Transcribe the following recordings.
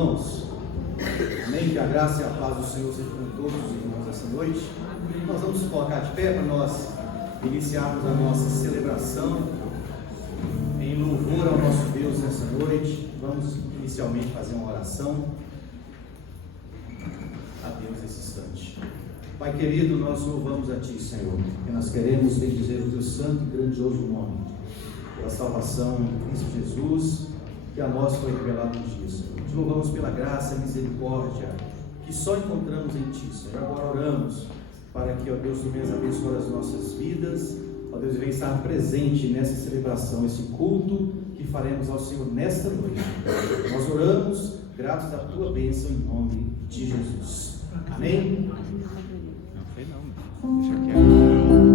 irmãos. Amém? Que a graça e a paz do Senhor sejam com todos os irmãos essa noite. Nós vamos colocar de pé para nós iniciarmos a nossa celebração em louvor ao nosso Deus nessa noite. Vamos inicialmente fazer uma oração a Deus nesse instante. Pai querido, nós louvamos a Ti, Senhor, porque nós queremos bendizer o Teu santo e grandioso nome, pela salvação em Cristo Jesus, que a nós foi revelado nos dias, Senhor. Te louvamos pela graça e misericórdia que só encontramos em Ti, Senhor. Agora oramos para que, ó Deus, Tu venhas abençoar as nossas vidas, ó Deus, venha estar presente nessa celebração, esse culto que faremos ao Senhor nesta noite. Nós oramos, gratos da Tua bênção, em nome de Jesus. Amém? Não foi não, deixa quieto.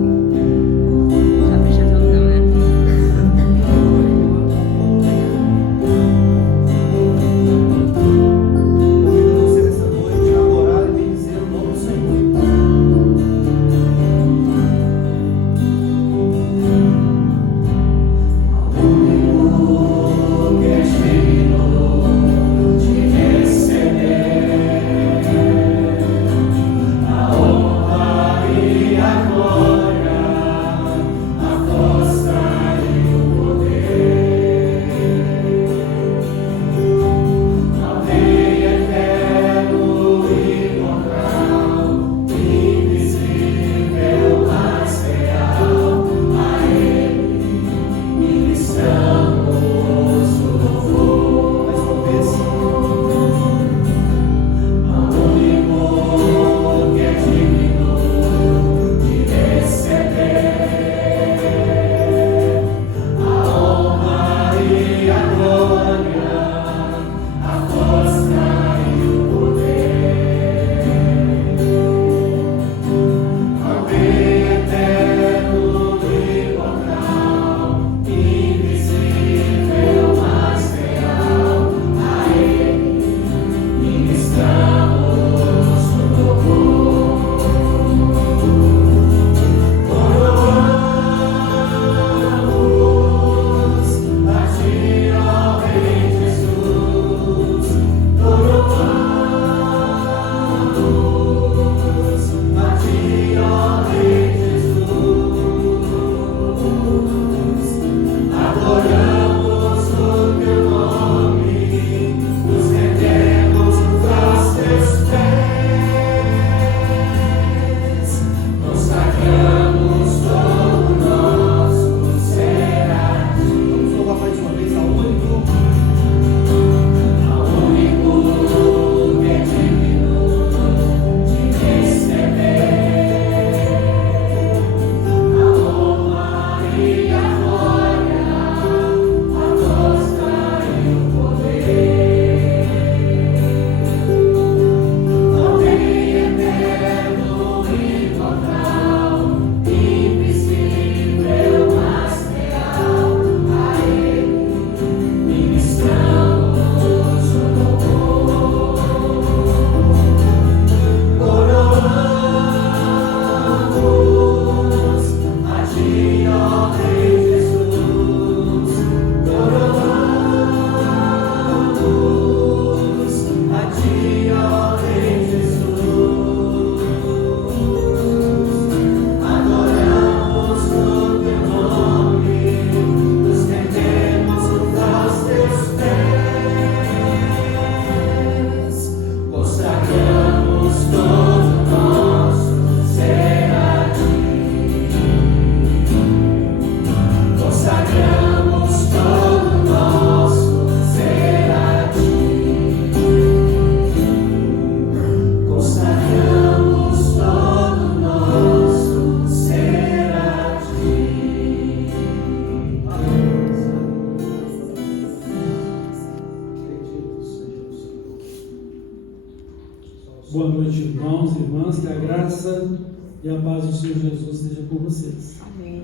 Boa noite, irmãos e irmãs, que a graça e a paz do Senhor Jesus esteja com vocês. Amém.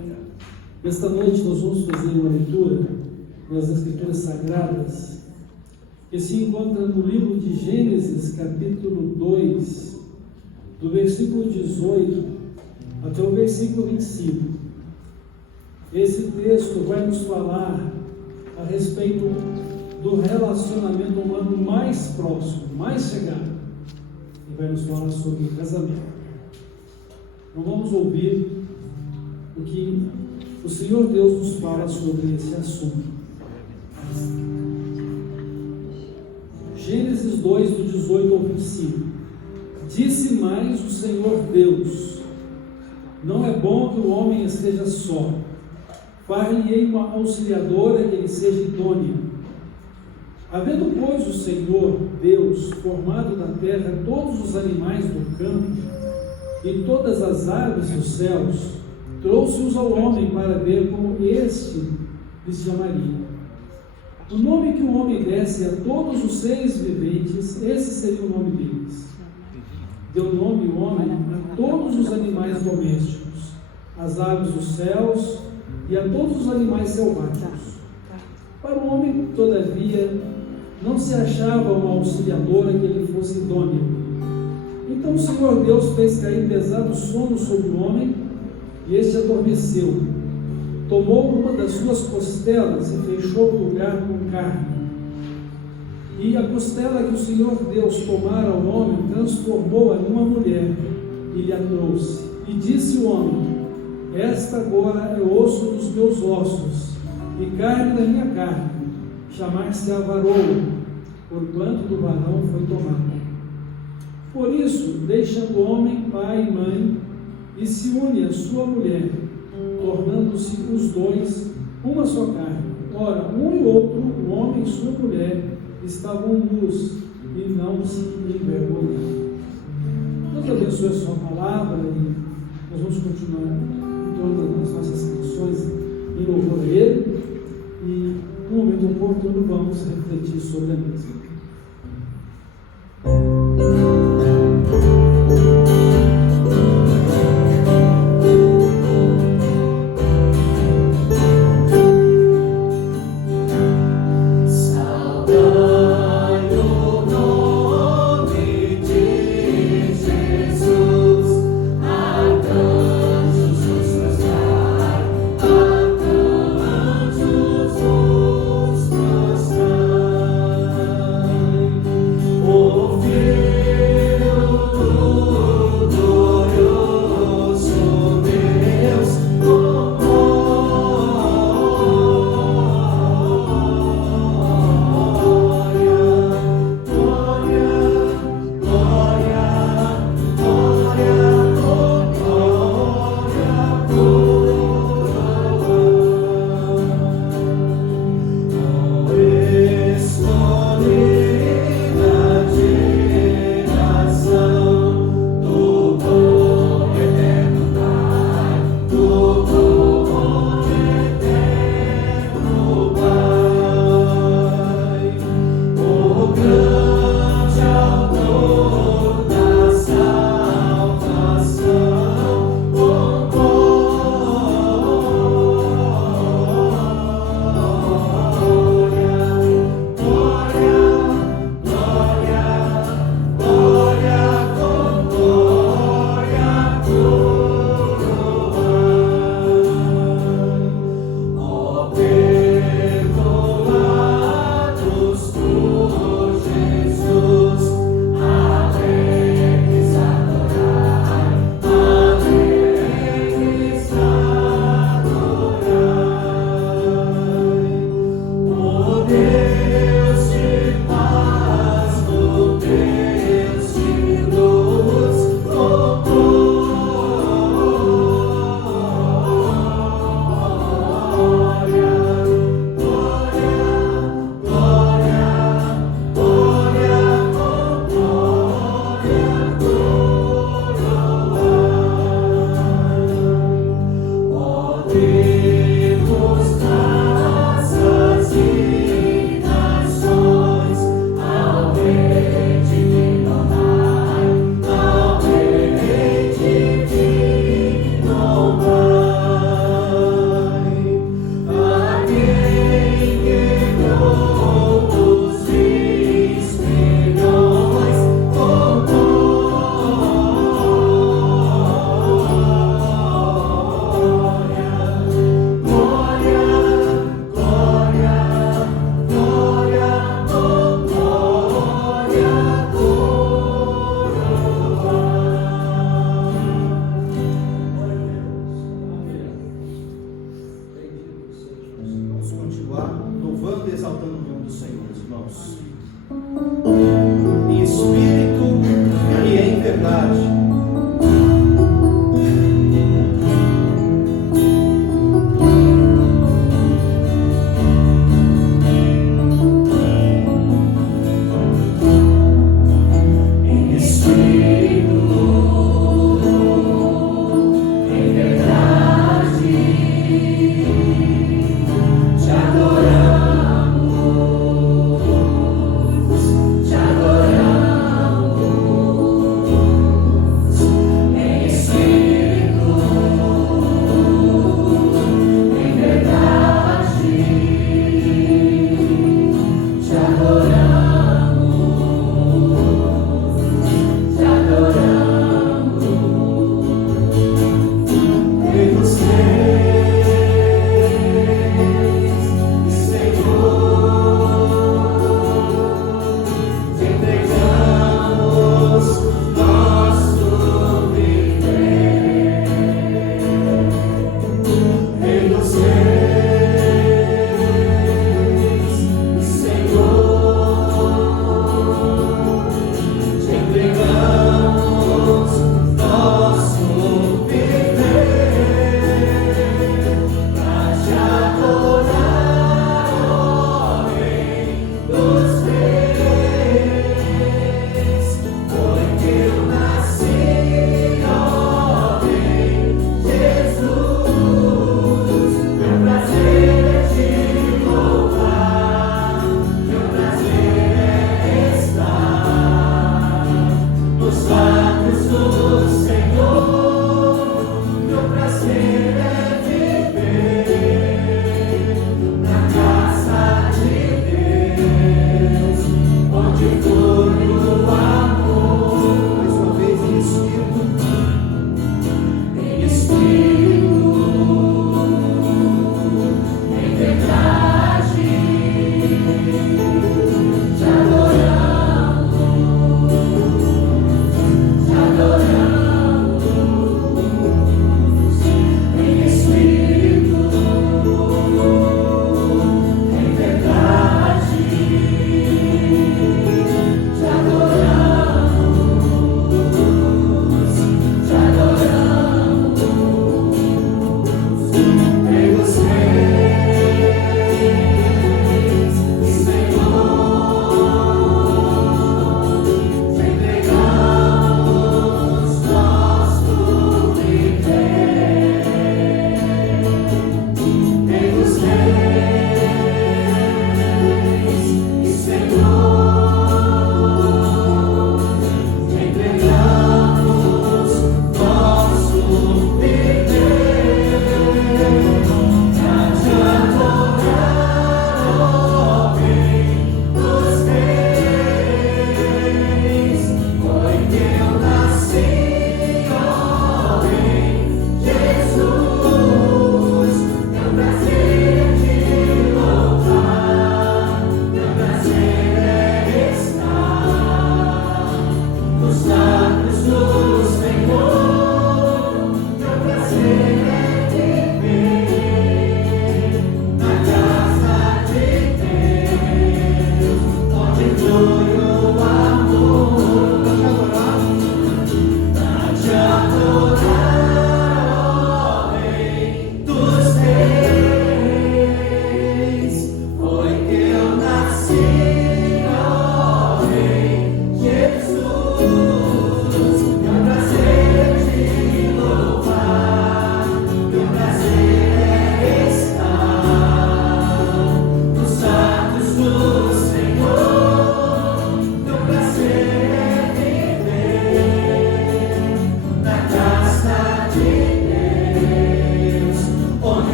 Nesta noite nós vamos fazer uma leitura das Escrituras Sagradas que se encontra no livro de Gênesis, capítulo 2, do versículo 18 até o versículo 25. Esse texto vai nos falar a respeito do relacionamento humano mais próximo, mais chegado, e vai nos falar sobre o casamento. Então vamos ouvir o que o Senhor Deus nos fala sobre esse assunto. Gênesis 2, do 18 ao 25. Disse mais o Senhor Deus: não é bom que o homem esteja só. Far-lhe-ei uma auxiliadora que lhe seja idônea. Havendo, pois, o Senhor Deus formado da terra todos os animais do campo e todas as aves dos céus, trouxe-os ao homem para ver como este lhes chamaria. O nome que o homem desse a todos os seres viventes, esse seria o nome deles. Deu nome o homem a todos os animais domésticos, às aves dos céus e a todos os animais selváticos. Para o homem, todavia, não se achava uma auxiliadora que lhe fosse idônea. Então o Senhor Deus fez cair pesado sono sobre o homem, e este adormeceu. Tomou uma das suas costelas e fechou o lugar com carne. E a costela que o Senhor Deus tomara ao homem, transformou-a numa mulher, e lhe a trouxe. E disse o homem: esta agora é osso dos meus ossos, e carne da minha carne, chamar-se-á varoa, porquanto do varão foi tomada. Por isso, deixa o homem pai e mãe, e se une à sua mulher, tornando-se os dois uma só carne. Ora, um e outro, o homem e sua mulher, estavam nus e não se envergonhavam. Deus abençoe a sua palavra, e nós vamos continuar entrando nas nossas canções em louvor a Ele, e no momento oportuno vamos refletir sobre a mesma. louvando e exaltando o nome do Senhor, irmãos. Em espírito e em verdade. Te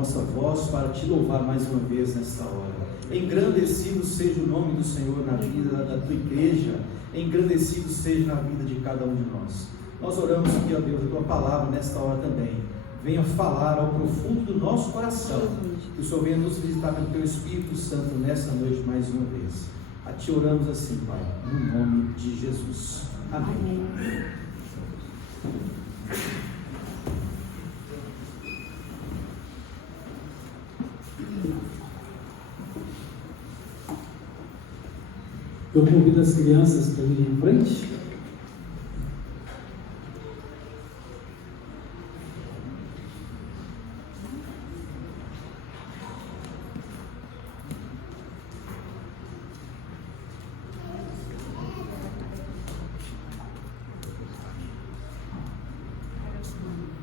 nossa voz para te louvar mais uma vez nesta hora. Engrandecido seja o nome do Senhor na vida da tua igreja, engrandecido seja na vida de cada um de nós. Nós oramos que, ó Deus, a tua palavra nesta hora também venha falar ao profundo do nosso coração, que o Senhor venha nos visitar pelo teu Espírito Santo nesta noite mais uma vez. A ti oramos assim, Pai, no nome de Jesus. Amém. Eu convido as crianças para virem em frente.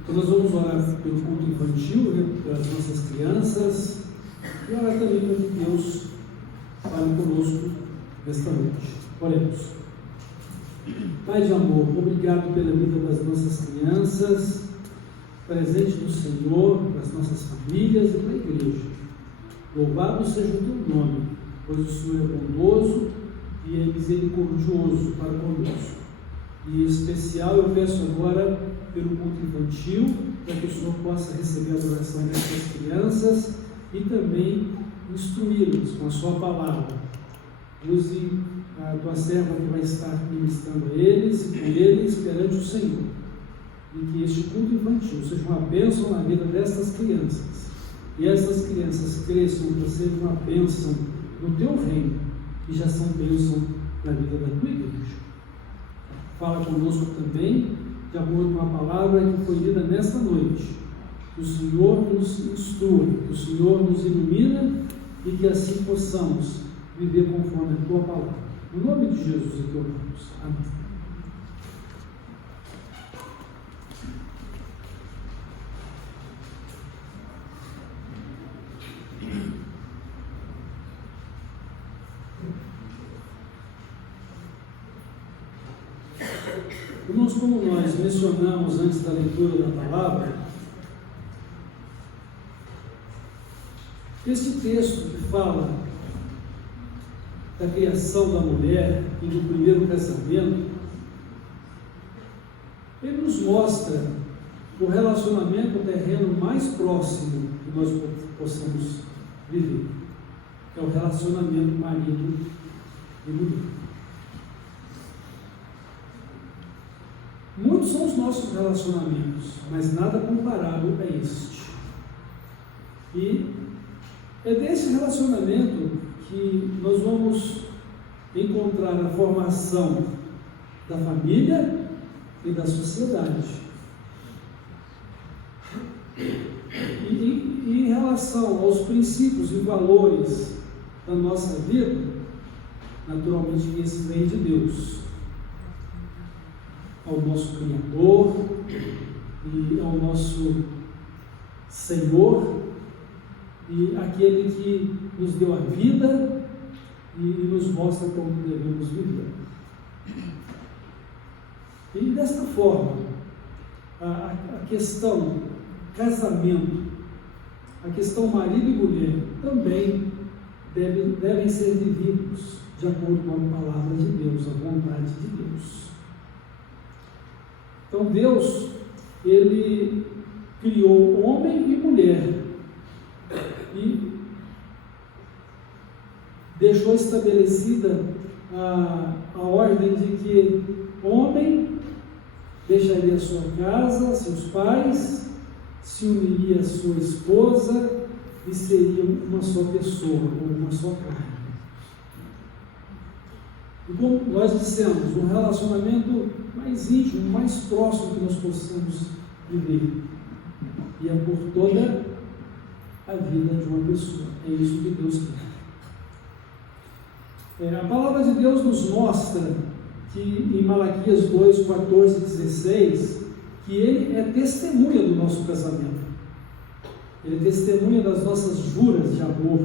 Então nós vamos orar pelo culto infantil, né, pelas nossas crianças, e orar também para que Deus fale conosco nesta noite. Oremos. Pai de amor, obrigado pela vida das nossas crianças, presente do Senhor, das nossas famílias e da igreja. Louvado seja o teu nome, pois o Senhor é bondoso e é misericordioso para conosco. E em especial eu peço agora pelo culto infantil, para que o Senhor possa receber a adoração dessas crianças e também instruí-los com a sua palavra. Use a tua serva que vai estar ministrando a eles e com eles perante o Senhor. E que este culto infantil seja uma bênção na vida destas crianças. E essas crianças cresçam para ser uma bênção no teu reino e já são bênção na vida da tua igreja. Fala conosco também, de acordo com a palavra que foi lida nesta noite. Que o Senhor nos instrua, que o Senhor nos ilumina e que assim possamos viver conforme a tua palavra. No nome de Jesus é que oramos. Amém. Irmãos, como nós mencionamos antes da leitura da palavra, esse texto que fala da criação da mulher e do primeiro casamento, ele nos mostra o relacionamento terreno mais próximo que nós possamos viver, que é o relacionamento marido e mulher. Muitos são os nossos relacionamentos, mas nada comparável a este. E é desse relacionamento que nós vamos encontrar a formação da família e da sociedade. E em relação aos princípios e valores da nossa vida, naturalmente esse vem de Deus, ao nosso Criador e ao nosso Senhor, e aquele que nos deu a vida e nos mostra como devemos viver. E desta forma, a questão casamento, a questão marido e mulher também devem ser vividos de acordo com a palavra de Deus, a vontade de Deus. Então Deus, Ele criou homem e mulher e deixou estabelecida a ordem de que homem deixaria a sua casa, seus pais, se uniria a sua esposa e seria uma só pessoa, uma só carne. E como nós dissemos, um relacionamento mais íntimo, mais próximo que nós possamos viver. E é por toda a vida de uma pessoa. É isso que Deus quer. A palavra de Deus nos mostra que em Malaquias 2, 14 e 16, que Ele é testemunha do nosso casamento. Ele é testemunha das nossas juras de amor,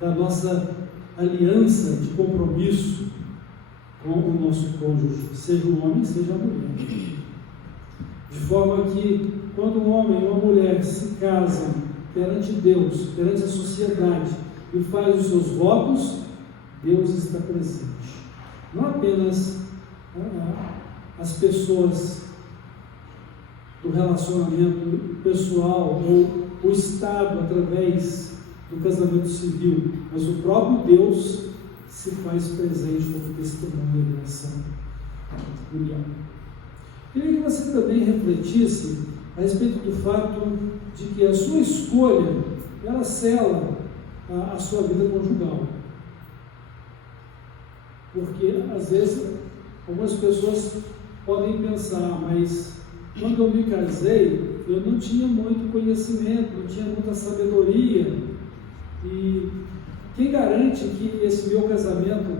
da nossa aliança de compromisso com o nosso cônjuge, seja o homem, seja a mulher. De forma que, quando um homem e uma mulher se casam perante Deus, perante a sociedade, e faz os seus votos, Deus está presente. Não apenas as pessoas do relacionamento pessoal ou o Estado através do casamento civil, mas o próprio Deus se faz presente como testemunha dessa união. Queria que você também refletisse a respeito do fato de que a sua escolha, ela sela a sua vida conjugal. Porque, às vezes, algumas pessoas podem pensar, mas quando eu me casei, eu não tinha muito conhecimento, não tinha muita sabedoria, e quem garante que esse meu casamento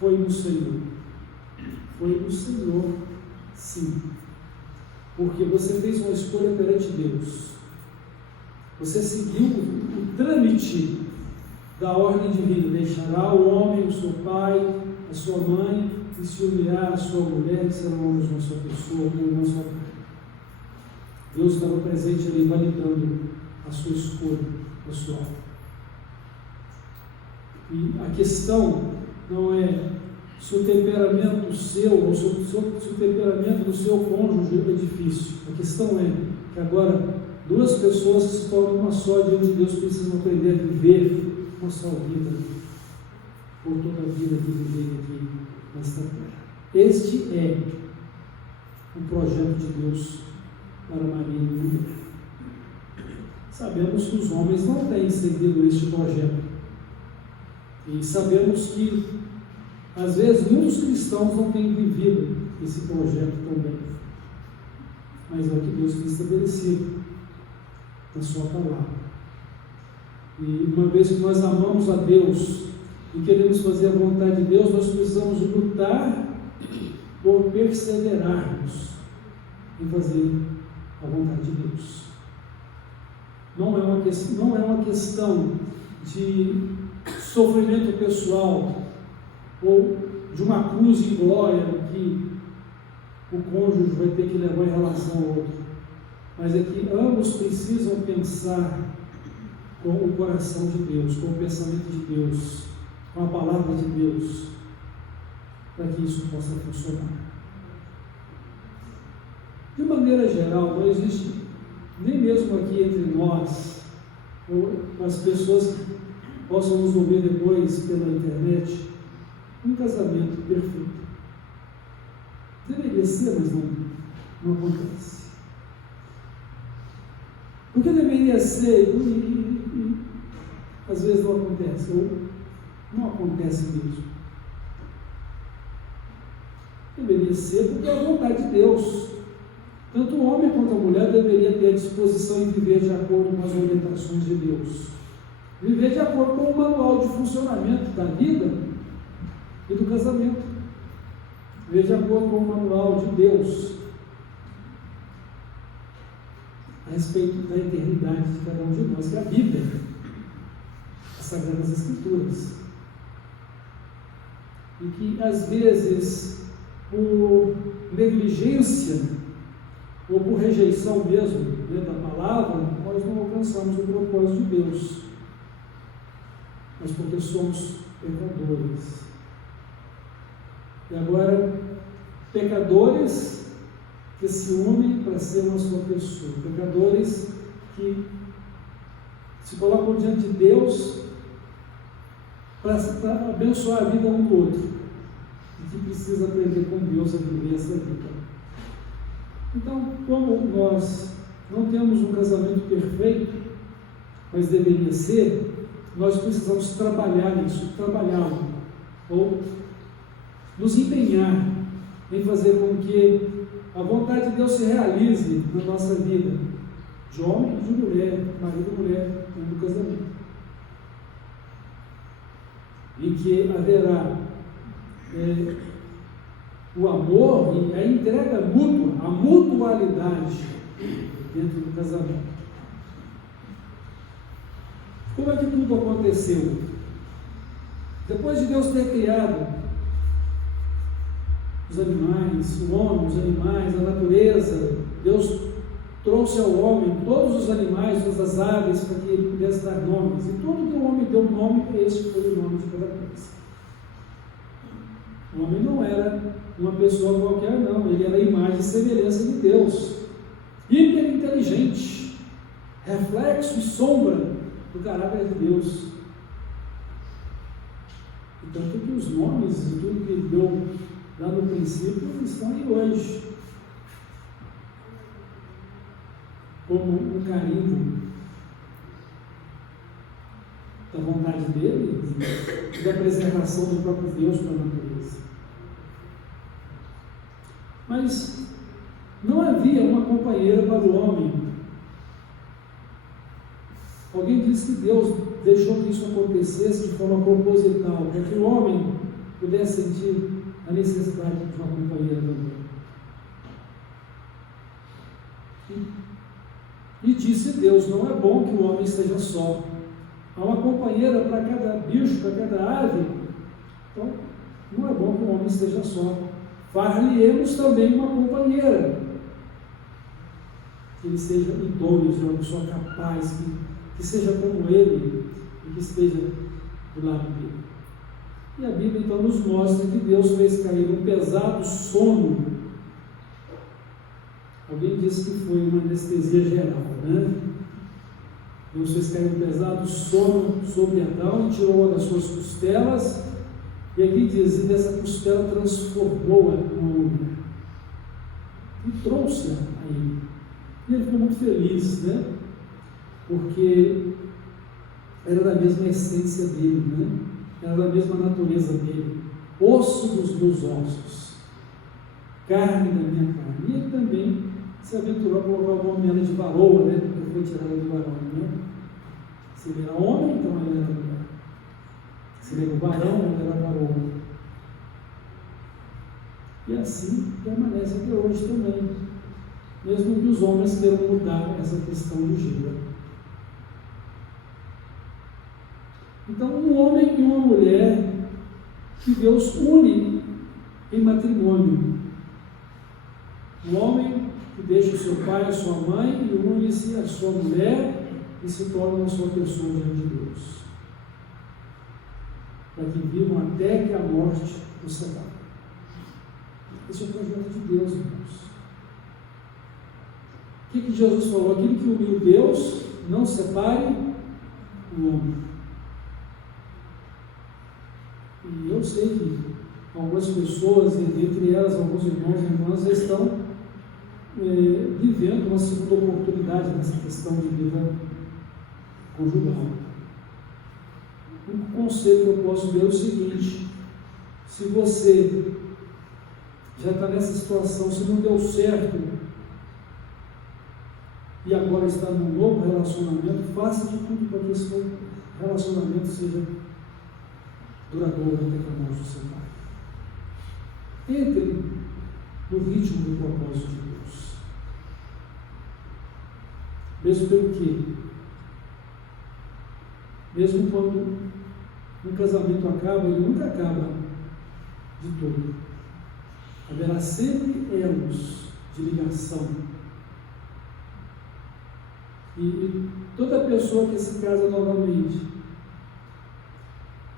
foi no Senhor? Foi no Senhor, sim. Porque você fez uma escolha perante Deus. Você seguiu o trâmite da ordem divina. Deixará o homem, o seu pai, a sua mãe, e se unirá a sua mulher, e serão ambos uma só pessoa, uma só carne. Deus estava presente ali, validando a sua escolha pessoal. E a questão não é se o temperamento seu ou se o temperamento do seu cônjuge é difícil. A questão é que agora duas pessoas que se tornam uma só diante de Deus precisam aprender a viver uma só vida por toda a vida que viverem aqui nesta terra. Este é o projeto de Deus para Maria e mulher. Sabemos que os homens não têm seguido este projeto. E sabemos que, às vezes, muitos cristãos não têm vivido esse projeto também. Mas é o que Deus tem estabelecido na sua palavra. E uma vez que nós amamos a Deus e queremos fazer a vontade de Deus, nós precisamos lutar por perseverarmos em fazer a vontade de Deus. Não é uma questão de sofrimento pessoal ou de uma cruz de glória que o cônjuge vai ter que levar em relação ao outro, mas é que ambos precisam pensar com o coração de Deus, com o pensamento de Deus, com a palavra de Deus, para que isso possa funcionar. De maneira geral, não existe, nem mesmo aqui entre nós, ou as pessoas que possam nos ouvir depois pela internet, um casamento perfeito. Deveria ser, mas não acontece. Porque deveria ser, e às vezes não acontece, ou não acontece mesmo. Deveria ser porque é a vontade de Deus. Tanto o homem quanto a mulher deveria ter a disposição em viver de acordo com as orientações de Deus. Viver de acordo com o manual de funcionamento da vida e do casamento. Viver de acordo com o manual de Deus a respeito da eternidade de cada um de nós, que é a Bíblia, as Sagradas Escrituras. E que, às vezes, por negligência ou por rejeição mesmo da palavra, nós não alcançamos o propósito de Deus, mas porque somos pecadores. E agora, pecadores que se unem para ser uma só pessoa, pecadores que se colocam diante de Deus para abençoar a vida um do outro, e que precisa aprender com Deus a viver essa vida. Então, como nós não temos um casamento perfeito, mas deveria ser, nós precisamos trabalhar nisso, trabalhá-lo, ou nos empenhar em fazer com que a vontade de Deus se realize na nossa vida, de homem e de mulher, marido e mulher, no casamento. E que haverá o amor e a entrega mútua, a mutualidade dentro do casamento. Como é que tudo aconteceu? Depois de Deus ter criado os animais, o homem, os animais, a natureza, Deus trouxe ao homem todos os animais, todas as aves, para que ele pudesse dar nomes. E tudo que o homem deu nome, este foi o nome de cada coisa. O homem não era uma pessoa qualquer, não. Ele era a imagem e semelhança de Deus. Hiper inteligente, reflexo e sombra do caráter de Deus. E tanto que os nomes e tudo que ele deu lá no princípio estão aí hoje. Como um carinho da vontade dele e da preservação do próprio Deus para a natureza. Mas não havia uma companheira para o homem. Alguém disse que Deus deixou que isso acontecesse de forma proposital, para que o homem pudesse sentir a necessidade de uma companheira também. E disse Deus: não é bom que o homem esteja só. Há uma companheira para cada bicho, para cada ave. Então, não é bom que o homem esteja só. Far-lhe-emos também uma companheira. Que ele seja idôneo, seja uma pessoa capaz, que seja como ele e que esteja do lado dele. E a Bíblia então nos mostra que Deus fez cair um pesado sono. Alguém disse que foi uma anestesia geral, né? Deus fez cair um pesado sono sobre Adão e tirou uma das suas costelas, e aqui diz, e dessa costela transformou-a numa mulher e trouxe-a a ele. E ele ficou muito feliz, né? Porque era da mesma essência dele, né? Era da mesma natureza dele, osso dos meus ossos, carne da minha carne. E ele também se aventurou a colocar o nome dela de varoa, né? Porque foi tirada do varão, né? Se ele era homem, então ela era mulher. Se ele era varão, ela era varoa. E assim permanece até hoje também, mesmo que os homens queiram mudar essa questão do gênero. Então, um homem e uma mulher que Deus une em matrimônio. Um homem que deixa o seu pai e a sua mãe e une-se à sua mulher e se torna uma só pessoa diante de Deus. Para que vivam até que a morte os separe. Esse é o projeto de Deus, irmãos. O que Jesus falou? Aquilo que uniu Deus, não separe o homem. E eu sei que algumas pessoas, entre elas alguns irmãos e irmãs, estão vivendo uma segunda oportunidade nessa questão de vida conjugal. Um conselho que eu posso ver é o seguinte: se você já está nessa situação, se não deu certo e agora está num novo relacionamento, faça de tudo para que esse relacionamento seja duradouro até que a morte do seu pai. Entre no ritmo do propósito de Deus. Mesmo pelo quê? Mesmo quando um casamento acaba, ele nunca acaba de todo. Haverá sempre elos de ligação. E toda pessoa que se casa novamente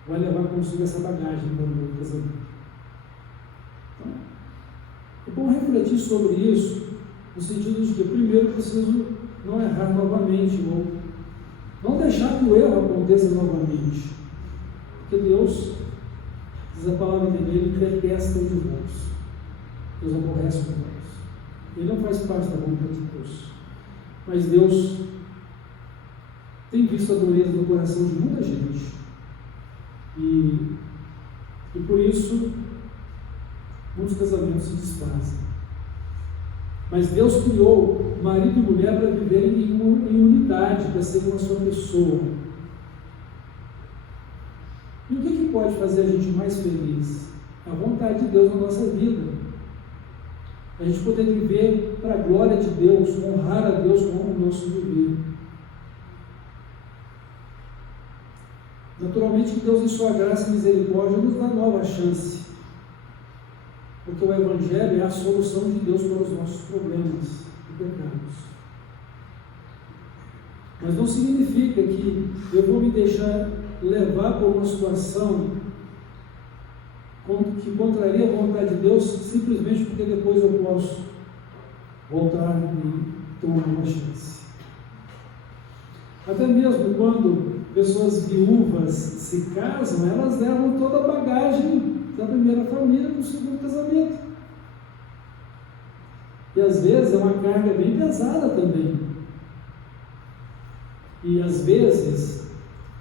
vai levar consigo essa bagagem para o novo casamento. Então, é bom refletir sobre isso, no sentido de que, primeiro, preciso não errar novamente, ou não deixar que o erro aconteça novamente. Porque Deus, diz a palavra dele, ele detesta o divórcio. Deus aborrece o divórcio. Ele não faz parte da vontade de Deus. Mas Deus tem visto a dureza do coração de muita gente. E por isso, muitos casamentos se desfazem. Mas Deus criou marido e mulher para viverem em unidade, para serem uma só pessoa. E o que pode fazer a gente mais feliz? A vontade de Deus na nossa vida. A gente poder viver para a glória de Deus, honrar a Deus com o nosso viver. Naturalmente que Deus, em sua graça e misericórdia, nos dá nova chance. Porque o Evangelho é a solução de Deus para os nossos problemas e pecados. Mas não significa que eu vou me deixar levar por uma situação que contraria a vontade de Deus, simplesmente porque depois eu posso voltar e tomar uma chance. Até mesmo quando pessoas viúvas se casam, elas levam toda a bagagem da primeira família para o segundo casamento. E às vezes é uma carga bem pesada também. E às vezes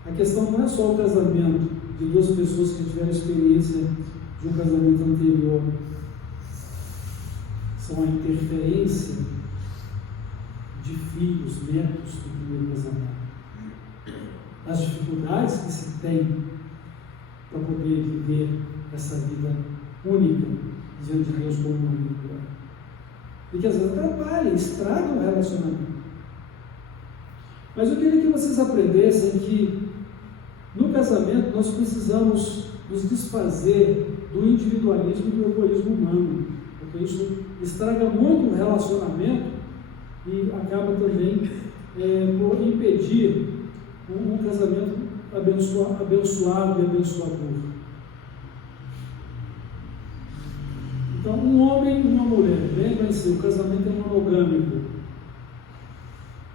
a questão não é só o casamento de duas pessoas que tiveram experiência de um casamento anterior. São a interferência de filhos, netos do primeiro casamento. As dificuldades que se tem para poder viver essa vida única diante de Deus como uma vida. E que às vezes atrapalha, estraga o relacionamento. Mas eu queria que vocês aprendessem que no casamento nós precisamos nos desfazer do individualismo e do egoísmo humano, porque isso estraga muito o relacionamento e acaba também por impedir um casamento abençoado e abençoador. Então, um homem e uma mulher, lembrem-se, o casamento é monogâmico.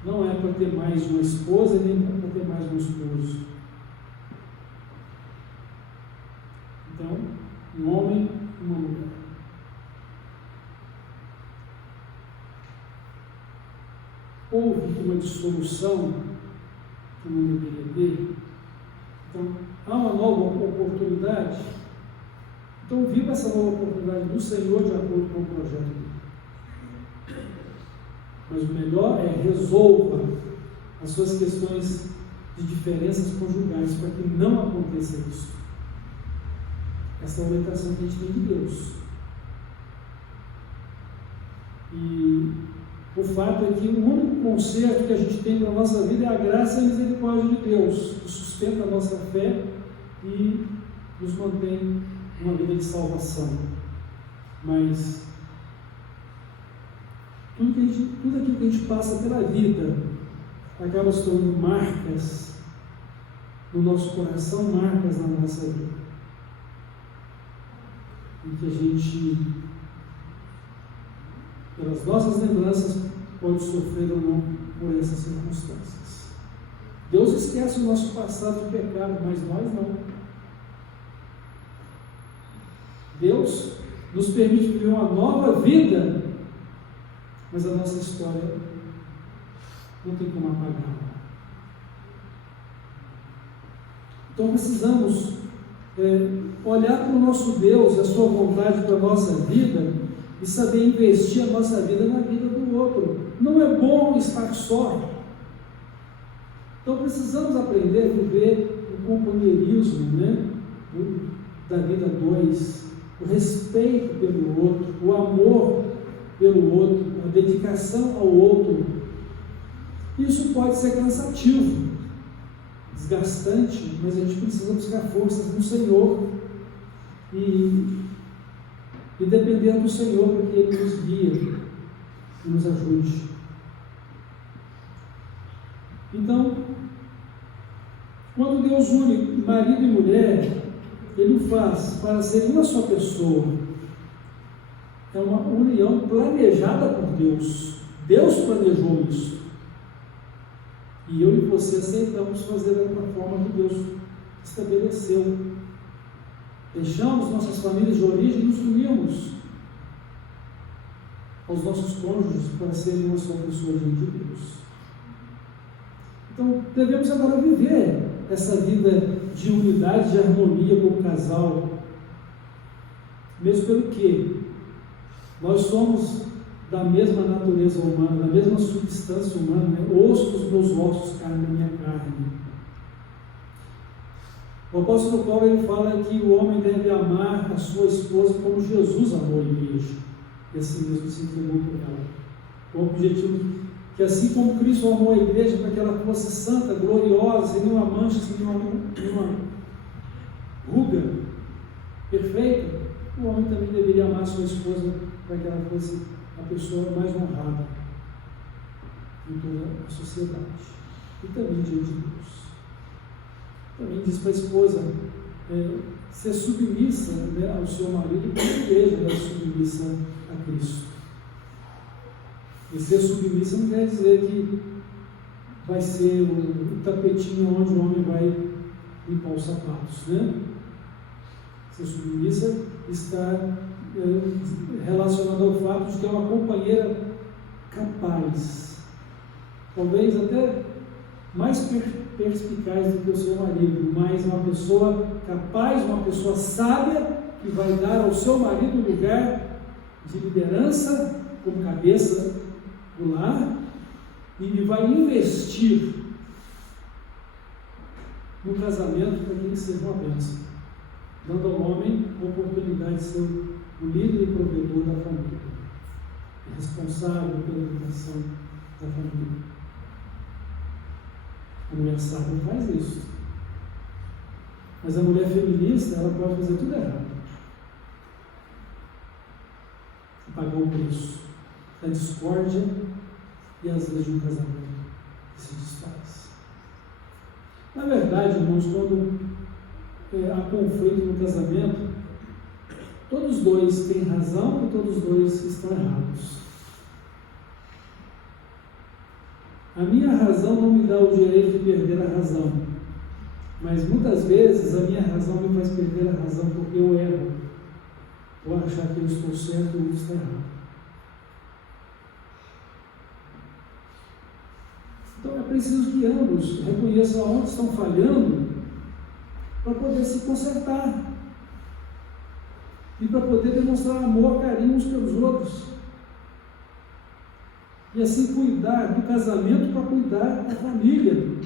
Não é para ter mais uma esposa nem para ter mais um esposo. Então, um homem e uma mulher. Houve uma dissolução que não deveria ter. Então, há uma nova oportunidade. Então, viva essa nova oportunidade do Senhor de acordo com o projeto dele. Mas o melhor é resolva as suas questões de diferenças conjugais para que não aconteça isso. Essa é a orientação que a gente tem de Deus. E o fato é que o único conserto que a gente tem para a nossa vida é a graça e a misericórdia de Deus, que sustenta a nossa fé e nos mantém numa vida de salvação. Mas tudo aquilo que a gente passa pela vida acaba se tornando marcas no nosso coração, marcas na nossa vida. E que a gente, pelas nossas lembranças, pode sofrer ou não por essas circunstâncias. Deus esquece o nosso passado de pecado, mas nós não. Deus nos permite viver uma nova vida, mas a nossa história não tem como apagá-la. Então precisamos olhar para o nosso Deus e a sua vontade para a nossa vida e saber investir a nossa vida na vida do outro. Não é bom estar só. Então precisamos aprender a viver o companheirismo, da vida a dois, o respeito pelo outro, o amor pelo outro, a dedicação ao outro. Isso pode ser cansativo, desgastante, mas a gente precisa buscar forças no Senhor e depender do Senhor para que Ele nos guie e nos ajude. Então, quando Deus une marido e mulher, Ele o faz para ser uma só pessoa. É uma união planejada por Deus. Deus planejou isso. E eu e você aceitamos fazer da forma que Deus estabeleceu. Deixamos nossas famílias de origem e nos unimos aos nossos cônjuges para serem uma só pessoa diante de Deus. Então, devemos agora viver essa vida de unidade, de harmonia como casal. Mesmo pelo que nós somos da mesma natureza humana, da mesma substância humana, osso dos meus ossos, carne da minha carne. O apóstolo Paulo ele fala que o homem deve amar a sua esposa como Jesus amou a igreja, e assim mesmo se entregou por ela. Com o objetivo que assim como Cristo amou a igreja para que ela fosse santa, gloriosa, sem nenhuma mancha, sem nenhuma ruga, perfeita, o homem também deveria amar a sua esposa para que ela fosse a pessoa mais honrada em toda a sociedade. e também diante de Deus. Também diz para a esposa ser submissa, né, ao seu marido, como a igreja é submissa a Cristo. E ser submissa não quer dizer que vai ser o tapetinho onde o homem vai limpar os sapatos, né? Ser submissa está relacionado ao fato de que é uma companheira capaz, talvez até mais perspicaz do que o seu marido, mas uma pessoa capaz, uma pessoa sábia, que vai dar ao seu marido um lugar de liderança como cabeça do lar e vai investir no casamento para que ele seja uma bênção, dando ao homem a oportunidade de ser o líder e provedor da família, responsável pela educação da família. A mulher sábia faz isso, mas a mulher feminista, ela pode fazer tudo errado, pagar o preço da discórdia e às vezes de um casamento que se desfaz. Na verdade, irmãos, quando há conflito no casamento, todos dois têm razão e todos dois estão errados. A minha razão não me dá o direito de perder a razão, mas muitas vezes a minha razão me faz perder a razão porque eu erro, ou achar que eu estou certo e o outro está errado. Então é preciso que ambos reconheçam aonde estão falhando para poder se consertar e para poder demonstrar amor, carinho uns pelos outros. E assim cuidar do casamento para cuidar da família.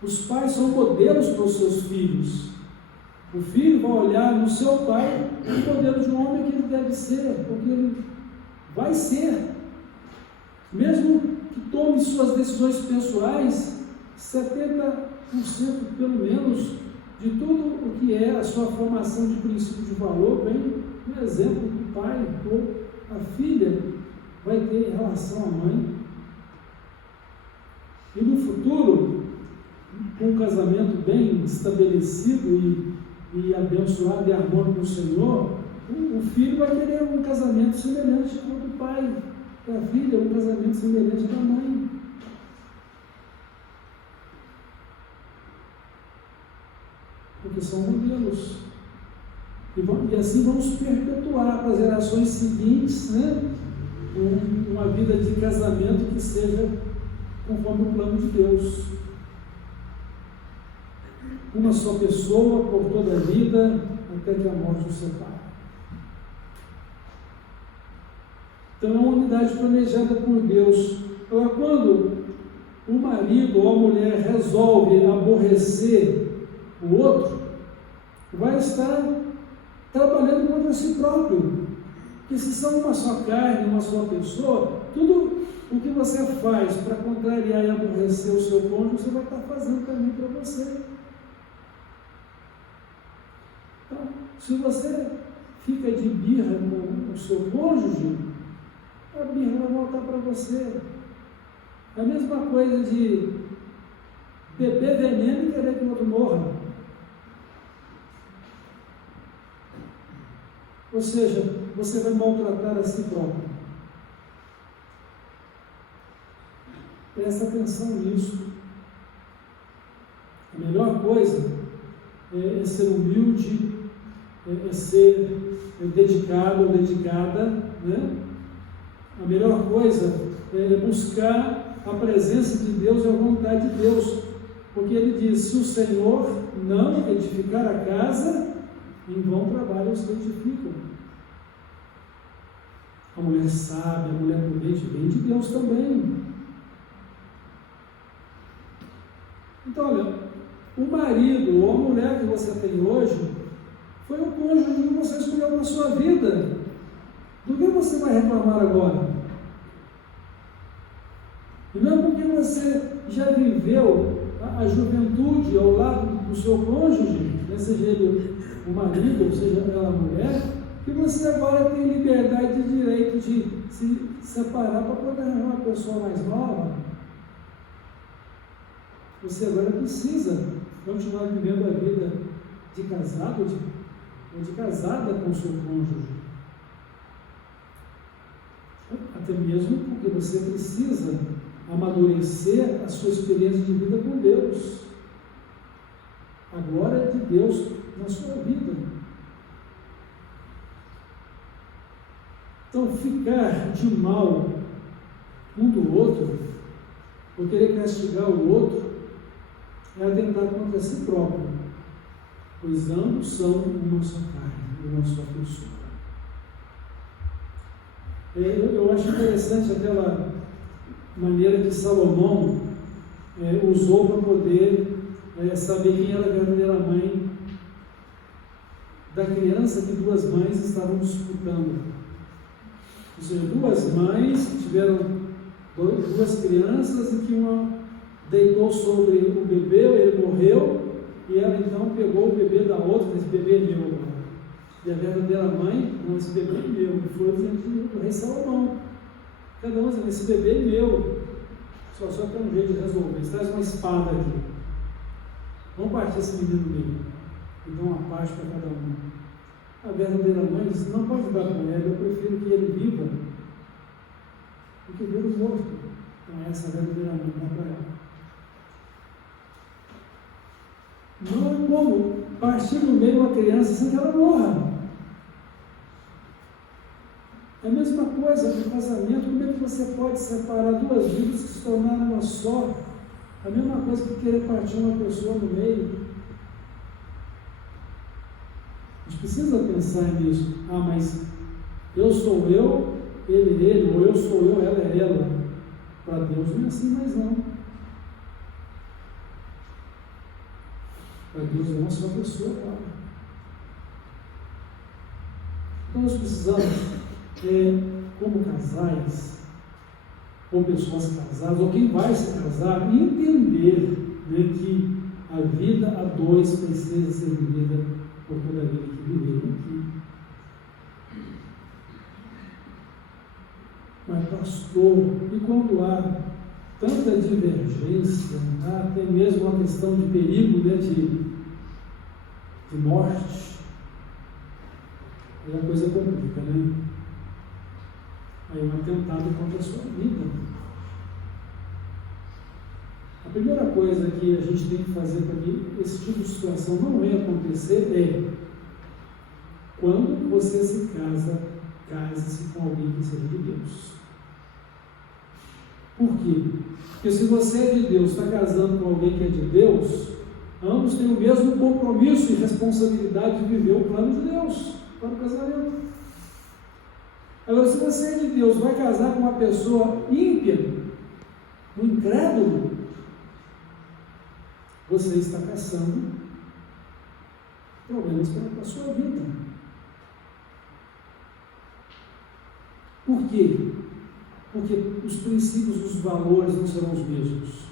Os pais são modelos para os seus filhos. O filho vai olhar no seu pai o modelo de um homem que ele deve ser, porque ele vai ser. Mesmo que tome suas decisões pessoais, 70% pelo menos de tudo o que é a sua formação de princípio de valor vem do exemplo do pai ou a filha vai ter em relação à mãe. E no futuro, com um casamento bem estabelecido e abençoado e harmônico no Senhor, o filho vai querer um casamento semelhante ao do pai, e a filha um casamento semelhante à da mãe. Porque são modelos. E assim vamos perpetuar para as gerações seguintes, né? Uma vida de casamento que seja conforme o plano de Deus. Uma só pessoa por toda a vida, até que a morte os separe. Então é uma unidade planejada por Deus. Agora, quando o marido ou a mulher resolve aborrecer o outro, vai estar trabalhando contra si próprio. Porque se são uma só carne, uma só pessoa, tudo o que você faz para contrariar e aborrecer o seu cônjuge, você vai estar fazendo também para você. Então, se você fica de birra com o seu cônjuge, a birra vai voltar para você. É a mesma coisa de beber veneno e querer que o outro morra. Ou seja, você vai maltratar a si próprio. Presta atenção nisso. A melhor coisa é ser humilde, é ser dedicado ou dedicada, né? A melhor coisa é buscar a presença de Deus e a vontade de Deus, porque ele diz: se o Senhor não edificar a casa, em vão trabalham os que edificam. A mulher sábia, a mulher prudente vem de Deus também. Então, olha, o marido ou a mulher que você tem hoje foi o cônjuge que você escolheu na sua vida. Do que você vai reclamar agora? E não é porque você já viveu a juventude ao lado do seu cônjuge, seja ele o marido, ou seja ela a mulher, que você agora tem liberdade e direito de se separar para poder arrumar uma pessoa mais nova. Você agora precisa continuar vivendo a vida de casado ou de casada com o seu cônjuge. Até mesmo porque você precisa amadurecer a sua experiência de vida com Deus. A glória de Deus na sua vida. Então, ficar de mal um do outro, ou querer castigar o outro, é atentar contra si próprio, pois ambos são uma só carne, uma só pessoa. Eu acho interessante aquela maneira que Salomão usou para poder saber quem era a verdadeira mãe da criança que duas mães estavam disputando. Ou seja, duas mães que tiveram duas crianças e que uma deitou sobre o bebê, ele morreu, e ela então pegou o bebê da outra, esse bebê é meu agora. E a verdadeira mãe, não, esse bebê é meu, e foi diante do rei Salomão. Cada um dizendo, esse bebê é meu. Só que é um jeito de resolver. Você traz uma espada aqui. Vamos partir esse menino no meio. E dá uma parte para cada um. A verdadeira mãe diz, não pode dar com ela, eu prefiro que ele viva do que ver o morto. Então essa é a verdadeira mãe, dá para ela. Não é como partir no meio uma criança sem que ela morra. É a mesma coisa no casamento. Como é que você pode separar duas vidas que se tornaram uma só? A mesma coisa que querer partir uma pessoa no meio. A gente precisa pensar nisso. Mas eu sou eu, ele é ele, ou eu sou eu, ela é ela. Para Deus não é assim, mas não. Para Deus é uma só pessoa, claro. Então nós precisamos, como casais, ou pessoas casadas, ou quem vai se casar, entender que a vida a dois precisa ser vivida por toda a vida que viveram aqui. Mas, pastor, e quando há tanta divergência, até mesmo uma questão de perigo, de morte, aí a coisa complica, né? Aí é um atentado contra a sua vida. A primeira coisa que a gente tem que fazer para que esse tipo de situação não venha acontecer é, quando você se casa, case-se com alguém que seja de Deus. Por quê? Porque se você é de Deus, está casando com alguém que é de Deus, ambos têm o mesmo compromisso e responsabilidade de viver o plano de Deus para o casamento. Agora, se você é de Deus, vai casar com uma pessoa ímpia, um incrédulo, você está caçando problemas para a sua vida. Por quê? Porque os princípios, os valores não serão os mesmos.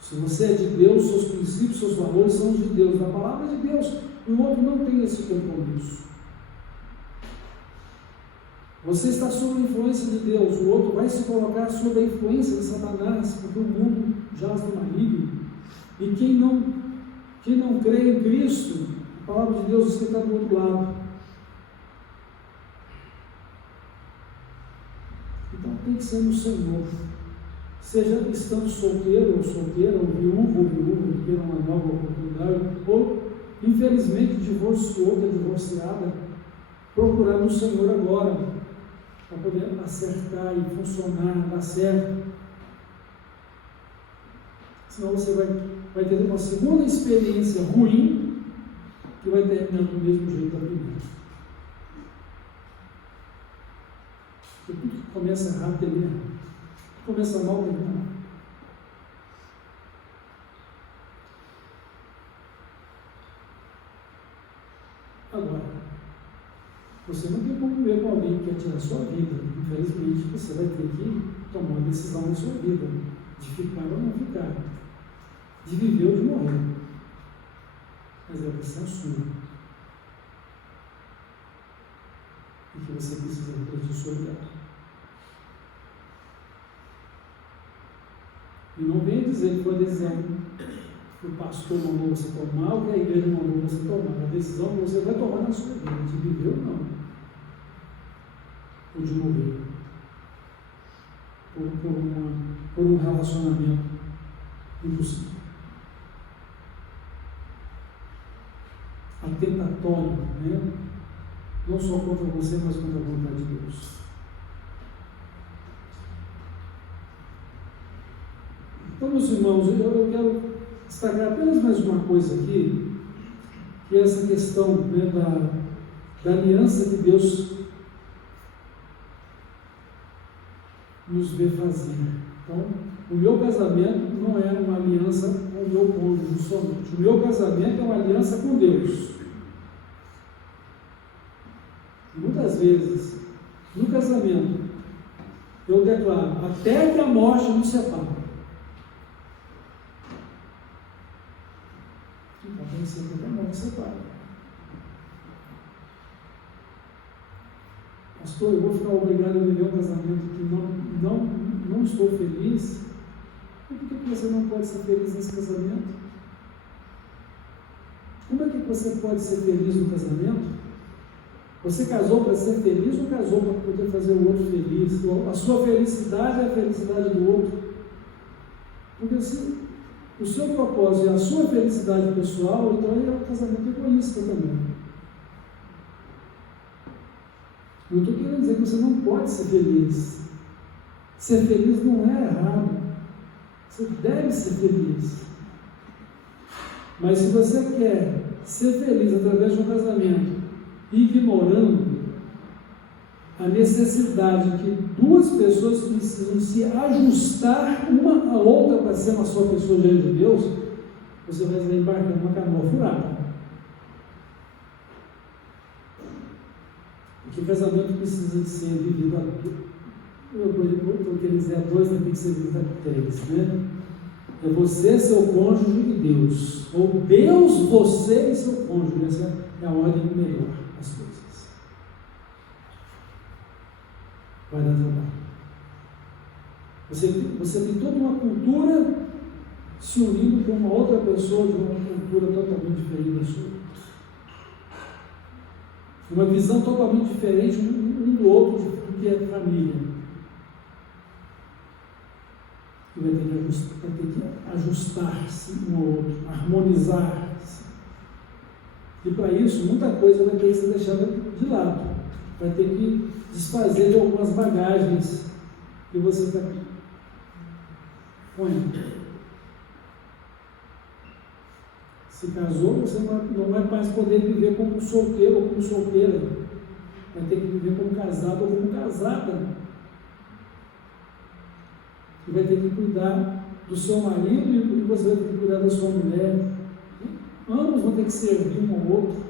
Se você é de Deus, seus princípios, seus valores são os de Deus, a palavra de Deus, e o outro não tem esse compromisso. Você está sob a influência de Deus, o outro vai se colocar sob a influência de Satanás, porque o mundo jaz no maligno. E quem não crê em Cristo, a palavra de Deus diz que está do outro lado. Então tem que ser no Senhor. Seja estando solteiro ou solteira, ou viúvo ou viúva, que queira uma nova oportunidade, ou infelizmente divorciou, está divorciada, procurar no Senhor agora, para poder acertar e funcionar, dar certo. Senão você vai ter uma segunda experiência ruim, que vai terminar do mesmo jeito da primeira. Porque tudo que começa errado termina errado. Começa mal, termina mal. Agora, você não tem como viver com alguém que quer tirar a sua vida. Infelizmente, você vai ter que tomar uma decisão na sua vida, de ficar ou não ficar, de viver ou de morrer. Mas a decisão é sua. E que você precisa refletir sobre ela. E não venha dizer que foi a decisão pastor mandou você tomar, o que a igreja mandou você tomar. A decisão que você vai tomar na sua vida, de viver ou não, ou de morrer, por um relacionamento impossível. Atentatório, né? Não só contra você, mas contra a vontade de Deus. Então, meus irmãos, eu quero destacar apenas mais uma coisa aqui, que é essa questão, né, da aliança que Deus nos vê fazer. Então, o meu casamento não é uma aliança com o meu cônjuge somente. O meu casamento é uma aliança com Deus. Muitas vezes, no casamento, eu declaro, até que a morte nos separe. Então, tem que ser até que a morte nos separe. Pastor, eu vou ficar obrigado a viver um casamento que não estou feliz. Por que você não pode ser feliz nesse casamento? Como é que você pode ser feliz no casamento? Você casou para ser feliz ou casou para poder fazer o outro feliz? A sua felicidade é a felicidade do outro. Porque se o seu propósito é a sua felicidade pessoal, então é um casamento egoísta também. Eu estou querendo dizer que você não pode ser feliz. Ser feliz não é errado. Você deve ser feliz. Mas se você quer ser feliz através de um casamento, ignorando a necessidade que duas pessoas precisam se ajustar uma à outra para ser uma só pessoa diante de Deus, você vai estar embarcando uma canoa furada. Porque o casamento precisa de ser vivido a dois. Eu queria dizer a dois, mas tem que ser vivido a três, né? É você, seu cônjuge e Deus. Ou Deus, você e seu cônjuge. Essa é a ordem melhor das coisas. Vai dar trabalho. Você tem toda uma cultura se unindo com uma outra pessoa de uma cultura totalmente diferente da sua. Uma visão totalmente diferente um do outro do que é família. E vai ter que ajustar-se um ao outro, harmonizar-se. E para isso, muita coisa vai ter que ser deixada de lado. Vai ter que desfazer de algumas bagagens que você está põe. Se casou, você não vai mais poder viver como solteiro ou como solteira. Vai ter que viver como casado ou como casada. E vai ter que cuidar do seu marido e você vai ter que cuidar da sua mulher. Ambos vão ter que servir um ao outro.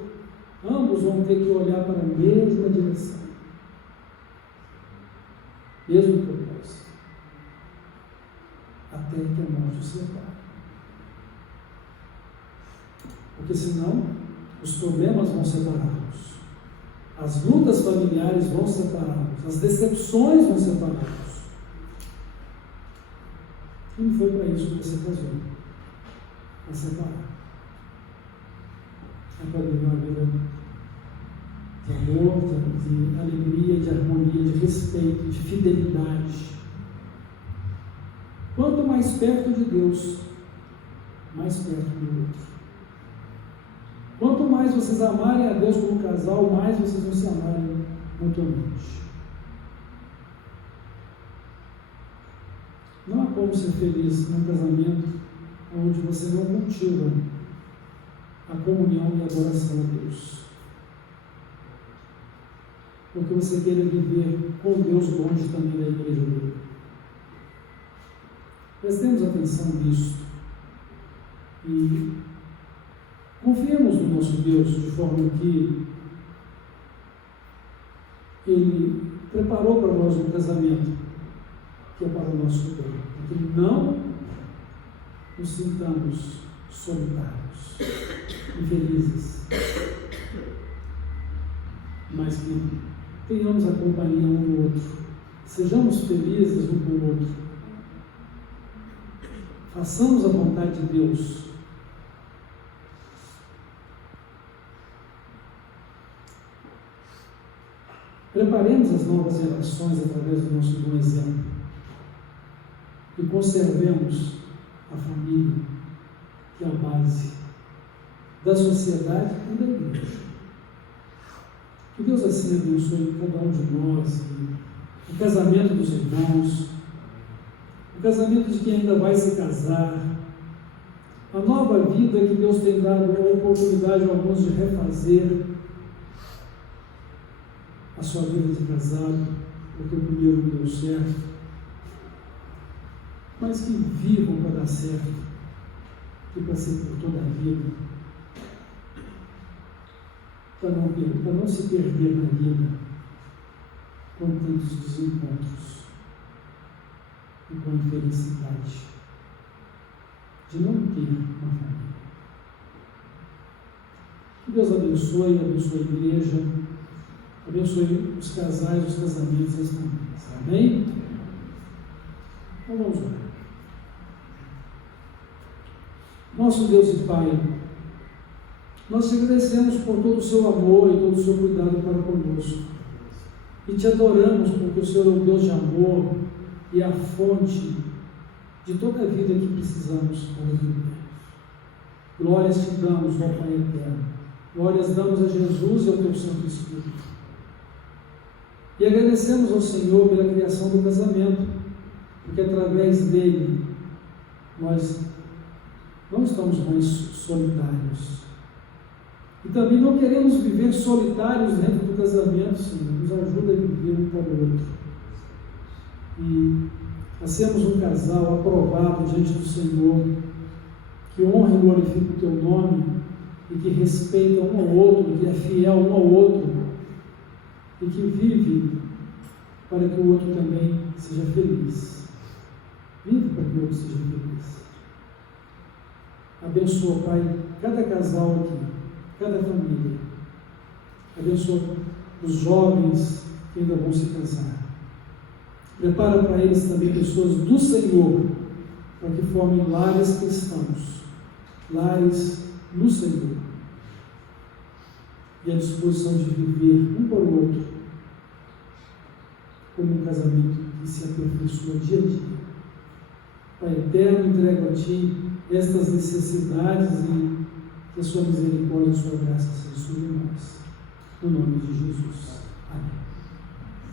Ambos vão ter que olhar para a mesma direção. Mesmo propósito. Até que a morte os separe. Porque senão, os problemas vão separá-los. As lutas familiares vão separá-los. As decepções vão separá-los. E não foi para isso que você casou. Para separar. É para viver uma vida de amor, de alegria, de harmonia, de respeito, de fidelidade. Quanto mais perto de Deus, mais perto do outro. Quanto mais vocês amarem a Deus como casal, mais vocês vão se amarem mutuamente. Não há como ser feliz num casamento onde você não cultiva a comunhão e a adoração a Deus. Porque você queira viver com Deus longe também da igreja dele. Prestemos atenção nisso. E confiemos no nosso Deus de forma que Ele preparou para nós um casamento que é para o nosso bem. Que não nos sintamos solitários, infelizes, mas que tenhamos a companhia um do outro, sejamos felizes um com o outro, façamos a vontade de Deus, Preparemos as novas gerações através do nosso bom exemplo. E conservemos a família, que é a base da sociedade e da igreja. Que Deus assim abençoe cada um de nós, o casamento dos irmãos, o casamento de quem ainda vai se casar, a nova vida que Deus tem dado a oportunidade a alguns de refazer a sua vida de casado, porque o primeiro não deu certo, mas que vivam para dar certo, e para ser por toda a vida, para não se perder na vida com tantos desencontros e com a infelicidade de não ter uma família. Que Deus abençoe a igreja, abençoe os casais, os casamentos e as famílias. Amém? Então vamos lá. Nosso Deus e Pai, nós te agradecemos por todo o seu amor e todo o seu cuidado para conosco. E te adoramos porque o Senhor é um Deus de amor e a fonte de toda a vida que precisamos para viver. Glórias te damos, ó Pai eterno. Glórias damos a Jesus e ao teu Santo Espírito. E agradecemos ao Senhor pela criação do casamento, porque através dele nós não estamos mais solitários. E também não queremos viver solitários dentro do casamento, Senhor. Nos ajuda a viver um para o outro. E a sermos um casal aprovado diante do Senhor, que honra e glorifica o teu nome, e que respeita um ao outro, que é fiel um ao outro, e que vive para que o outro também seja feliz. Vive para que o outro seja feliz. Abençoa, Pai, cada casal aqui, cada família. Abençoa os jovens que ainda vão se casar. Prepara para eles também pessoas do Senhor, para que formem lares cristãos, lares no Senhor, e a disposição de viver um para o outro, como um casamento que se aperfeiçoa dia a dia. Pai eterno, entrego a Ti estas necessidades e que a sua misericórdia e a sua graça sejam sobre nós. No nome de Jesus. Amém.